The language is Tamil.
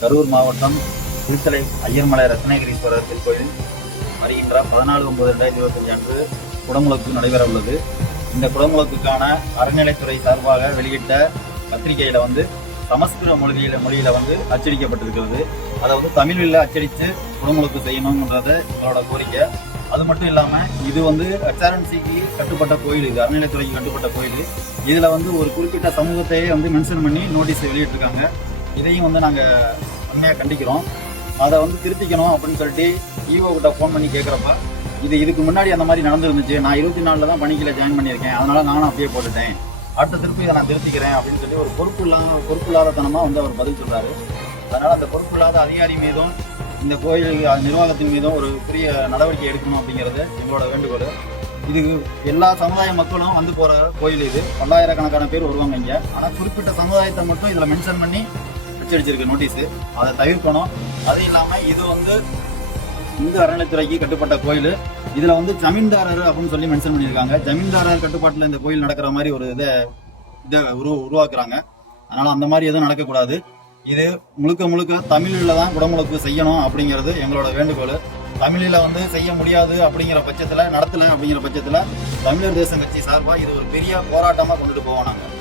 கரூர் மாவட்டம் திருத்தலை ஐயர்மலை ரத்னகிரீஸ்வரர் திருக்கோயில் வருகின்ற 14/9/2025 அன்று குடமுழுக்கு நடைபெற உள்ளது. இந்த குடமுழுக்குக்கான அறநிலைத்துறை சார்பாக வெளியிட்ட பத்திரிகையில சமஸ்கிருத மொழியில அச்சடிக்கப்பட்டிருக்கிறது. அதை தமிழில் அச்சடித்து குடமுழுக்கு செய்யணும்ன்றது எங்களோட கோரிக்கை. அது மட்டும் இல்லாம இது HRNCக்கு கட்டுப்பட்ட கோயில், இது அறநிலைத்துறைக்கு கட்டுப்பட்ட கோயில். இதுல ஒரு குறிப்பிட்ட சமூகத்தையே மென்ஷன் பண்ணி நோட்டீஸ் வெளியிட்டிருக்காங்க. இதையும் நாங்க உண்மையா கண்டிக்கிறோம். அதை திருத்திக்கணும் அப்படின்னு சொல்லிட்டு ஈஓ கிட்ட ஃபோன் பண்ணி கேட்குறப்ப இதுக்கு முன்னாடி அந்த மாதிரி நடந்துருந்துச்சு, நான் 24 தான் பணிக்கில ஜாயின் பண்ணியிருக்கேன், அதனால நானும் அப்படியே போட்டுட்டேன், அடுத்த திருப்பி இதை நான் திருத்திக்கிறேன் அப்படின்னு சொல்லி ஒரு பொறுப்பில்லாதத்தனமா அவர் பதில் சொல்றாரு. அதனால அந்த பொறுப்பில்லாத அதிகாரி மீதும் இந்த கோயில் நிர்வாகத்தின் மீதும் ஒரு புதிய நடவடிக்கை எடுக்கணும் அப்படிங்கிறது எங்களோட வேண்டுகோள். இதுக்கு எல்லா சமுதாய மக்களும் போற கோயில், இது பல்லாயிரக்கணக்கான பேர் வருவாங்க இங்க. ஆனா குறிப்பிட்ட சமுதாயத்தை மட்டும் இதுல மென்ஷன் பண்ணி அச்சடிச்சிருக்க நோட்டீஸ், அதை தவிர்க்கணும். அது இல்லாம இது இந்து அறநிலைத்துறைக்கு கட்டுப்பட்ட கோயில். இதுல ஜமீன்தாரர் அப்படின்னு சொல்லி மென்ஷன் பண்ணியிருக்காங்க. ஜமீன்தாரர் கட்டுப்பாட்டுல இந்த கோயில் நடக்கிற மாதிரி ஒரு இதை உருவாக்குறாங்க. அதனால அந்த மாதிரி எதுவும் நடக்கக்கூடாது. இது முழுக்க தமிழில் தான் குடமுழுக்கு செய்யணும் அப்படிங்கிறது எங்களோட வேண்டுகோள். தமிழில் செய்ய முடியாது அப்படிங்கிற பட்சத்தில், நடத்தலை அப்படிங்கிற பட்சத்தில் தமிழர் தேசம் கட்சி சார்பாக இது ஒரு பெரிய போராட்டமாக கொண்டுட்டு போவோம் நாங்கள்.